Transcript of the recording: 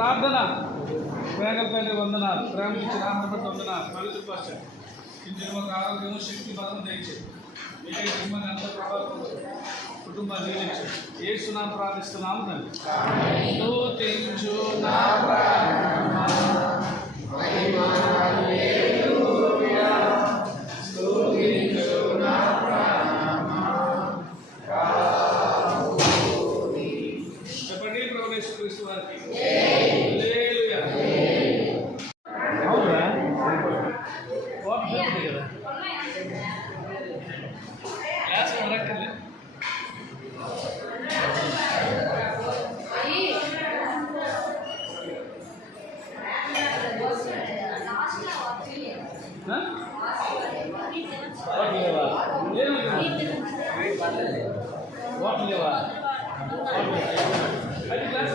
ప్రార్థన ప్రేమపల్లి వందనాలు ప్రేమ ఇచ్చిన ఆహారం బట్టి వందనాలు పవిత్ర పరచ ఇంటిని ఒక ఆరోగ్యము శక్తి బలం తెచ్చారు మీకే కుటుంబాన్ని అంత ప్రభావం కుటుంబాన్ని జీవించారు యేసునామమున ప్రార్థిస్తున్నాము తండ్రి స్తుతించు నా ప్రాణమా మహిమ హల్లెలూయా స్తుతించు నా ప్రాణమా ప్రభుని చెప్పండి ప్రభువు యేసుక్రీస్తు వారికి హల్లెలూయా అవునా వాట్ హ్యాపెండ్ కదా క్లాస్ వరకలే వాట్ లేవా అది క్లాస్